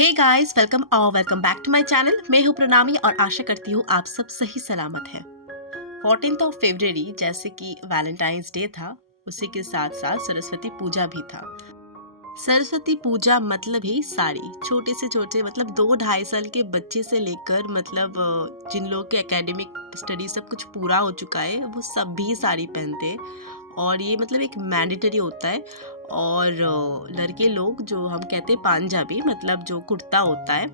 Hey guys, welcome back to my channel. मैं हूं प्रणामी और आशा करती हूँ आप सब सही सलामत हैं। 14th ऑफ फरवरी जैसे कि वैलेंटाइंस डे था, उसी के साथ साथ सरस्वती पूजा भी था। सरस्वती पूजा मतलब ही साड़ी। छोटे से छोटे मतलब 2-2.5 साल के बच्चे से लेकर मतलब जिन लोगों के एकेडमिक स्टडी सब कुछ पूरा हो चुका है वो सब भी साड़ी पहनते हैं। और ये मतलब एक मैंडेटरी होता है। और लड़के लोग जो हम कहते हैं पांजाबी मतलब जो कुर्ता होता है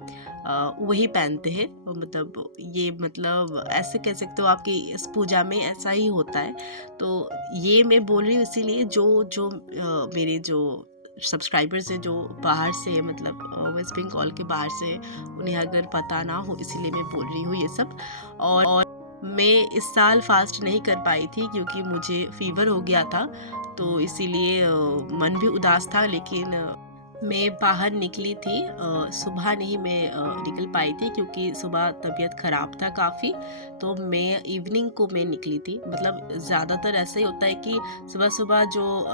वही पहनते हैं। मतलब ये मतलब ऐसे कह सकते हो आपकी इस पूजा में ऐसा ही होता है। तो ये मैं बोल रही हूँ इसीलिए जो जो मेरे जो सब्सक्राइबर्स हैं जो बाहर से मतलब वेस्ट बंगाल के बाहर से, उन्हें अगर पता ना हो इसीलिए मैं बोल रही हूँ ये सब। और मैं इस साल फास्ट नहीं कर पाई थी क्योंकि मुझे फीवर हो गया था, तो इसीलिए मन भी उदास था। लेकिन मैं बाहर निकली थी, सुबह नहीं मैं निकल पाई थी क्योंकि सुबह तबीयत ख़राब था काफ़ी। तो मैं इवनिंग को मैं निकली थी। मतलब ज़्यादातर ऐसा ही होता है कि सुबह सुबह जो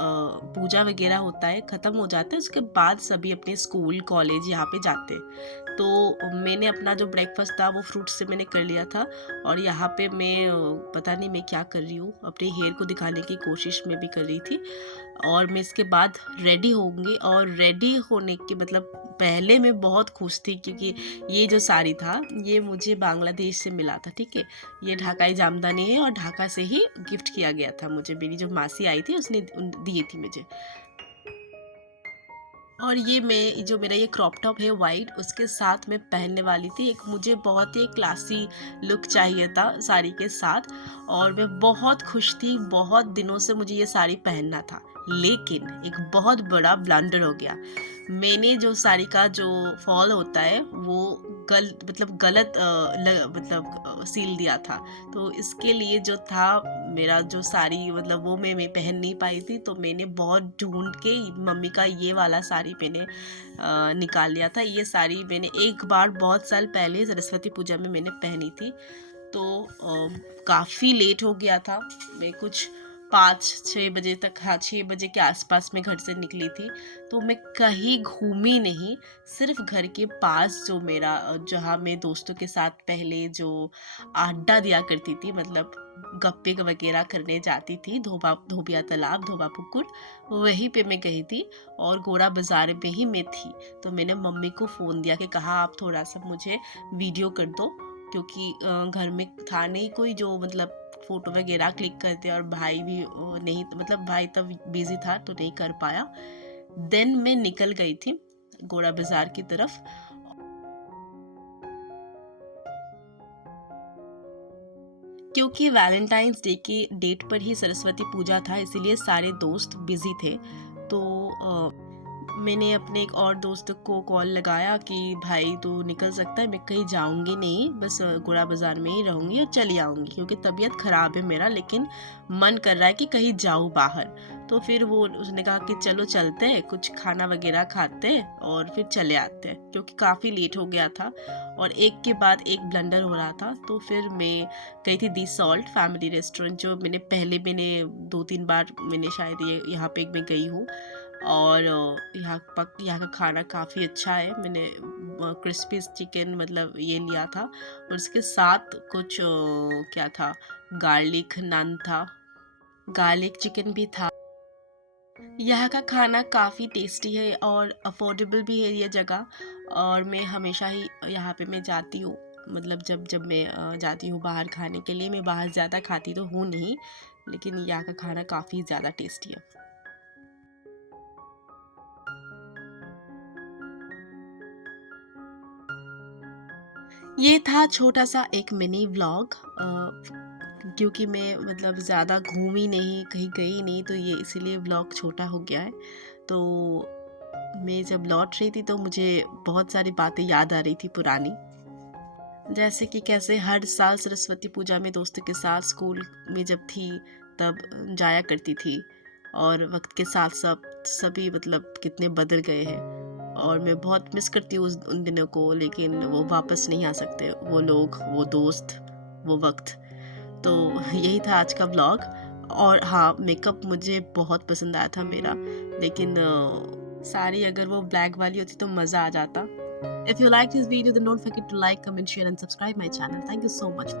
पूजा वगैरह होता है ख़त्म हो जाता है, उसके बाद सभी अपने स्कूल कॉलेज यहाँ पे जाते हैं। तो मैंने अपना जो ब्रेकफास्ट था वो फ्रूट से मैंने कर लिया था। और यहाँ पे मैं पता नहीं मैं क्या कर रही हूँ, अपने हेयर को दिखाने की कोशिश में भी कर रही थी। और मैं इसके बाद रेडी होंगी, और रेडी होने के मतलब पहले मैं बहुत खुश थी क्योंकि ये जो साड़ी था ये मुझे बांग्लादेश से मिला था। ठीक है, ये ढाकाई जामदानी है और ढाका से ही गिफ्ट किया गया था मुझे। मेरी जो मासी आई थी उसने दी थी मुझे। और ये मैं जो मेरा ये क्रॉप टॉप है वाइट, उसके साथ मैं पहनने वाली थी। एक मुझे बहुत ही क्लासी लुक चाहिए था साड़ी के साथ, और मैं बहुत खुश थी। बहुत दिनों से मुझे ये साड़ी पहनना था, लेकिन एक बहुत बड़ा ब्लंडर हो गया। मैंने जो साड़ी का जो फॉल होता है वो गलत सील दिया था। तो इसके लिए जो था मेरा जो साड़ी मतलब वो मैं पहन नहीं पाई थी। तो मैंने बहुत ढूंढ के मम्मी का ये वाला साड़ी मैंने निकाल लिया था। ये साड़ी मैंने एक बार बहुत साल पहले सरस्वती पूजा में मैंने पहनी थी। तो काफ़ी लेट हो गया था। मैं कुछ 5-6 बजे तक, हाँ 6 बजे के आसपास में घर से निकली थी। तो मैं कहीं घूमी नहीं, सिर्फ घर के पास जो मेरा जहाँ मैं दोस्तों के साथ पहले जो अड्डा दिया करती थी, मतलब गप्पे वगैरह करने जाती थी, धोबिया तालाब, धोबा पुकुर, वहीं पे मैं गई थी। और गोरा बाजार में ही मैं थी। तो मैंने मम्मी को फ़ोन दिया कि कहा आप थोड़ा सा मुझे वीडियो कर दो, क्योंकि घर में था नहीं कोई जो मतलब फ़ोटो वगैरह क्लिक करते। और भाई भी नहीं, मतलब भाई तब बिज़ी था तो नहीं कर पाया। देन मैं निकल गई थी गोरा बाज़ार की तरफ। क्योंकि वैलेंटाइंस डे की डेट पर ही सरस्वती पूजा था, इसीलिए सारे दोस्त बिज़ी थे। तो मैंने अपने एक और दोस्त को कॉल लगाया कि भाई तू निकल सकता है, मैं कहीं जाऊंगी नहीं, बस गोरा बाज़ार में ही रहूंगी और चली आऊंगी क्योंकि तबीयत ख़राब है मेरा, लेकिन मन कर रहा है कि कहीं जाऊँ बाहर। तो फिर वो उसने कहा कि चलो चलते हैं, कुछ खाना वगैरह खाते हैं और फिर चले आते हैं, क्योंकि काफ़ी लेट हो गया था और एक के बाद एक ब्लंडर हो रहा था। तो फिर मैं गई थी दी सॉल्ट फैमिली रेस्टोरेंट, जो मैंने 2-3 बार मैंने शायद ये यहाँ पे मैं गई हूँ। और यहाँ का खाना काफ़ी अच्छा है। मैंने क्रिस्पी चिकन मतलब ये लिया था, और उसके साथ कुछ क्या था, गार्लिक नान था, गार्लिक चिकन भी था। यहाँ का खाना काफ़ी टेस्टी है और अफोर्डेबल भी है ये जगह। और मैं हमेशा ही यहाँ पे मैं जाती हूँ, मतलब जब जब मैं जाती हूँ बाहर खाने के लिए। मैं बाहर ज़्यादा खाती तो हूँ नहीं, लेकिन यहाँ का खाना काफ़ी ज़्यादा टेस्टी है। ये था छोटा सा एक मिनी व्लॉग। क्योंकि मैं मतलब ज़्यादा घूमी नहीं, कहीं गई नहीं, तो ये इसीलिए व्लॉग छोटा हो गया है। तो मैं जब लौट रही थी तो मुझे बहुत सारी बातें याद आ रही थी पुरानी, जैसे कि कैसे हर साल सरस्वती पूजा में दोस्तों के साथ स्कूल में जब थी तब जाया करती थी। और वक्त के साथ सभी मतलब कितने बदल गए हैं, और मैं बहुत मिस करती हूँ उन दिनों को, लेकिन वो वापस नहीं आ सकते, वो लोग, वो दोस्त, वो वक्त। तो यही था आज का व्लॉग। और हाँ, मेकअप मुझे बहुत पसंद आया था मेरा, लेकिन साड़ी अगर वो ब्लैक वाली होती तो मज़ा आ जाता। If you like this video, then don't forget to like, comment, share, and subscribe my channel. Thank you so much.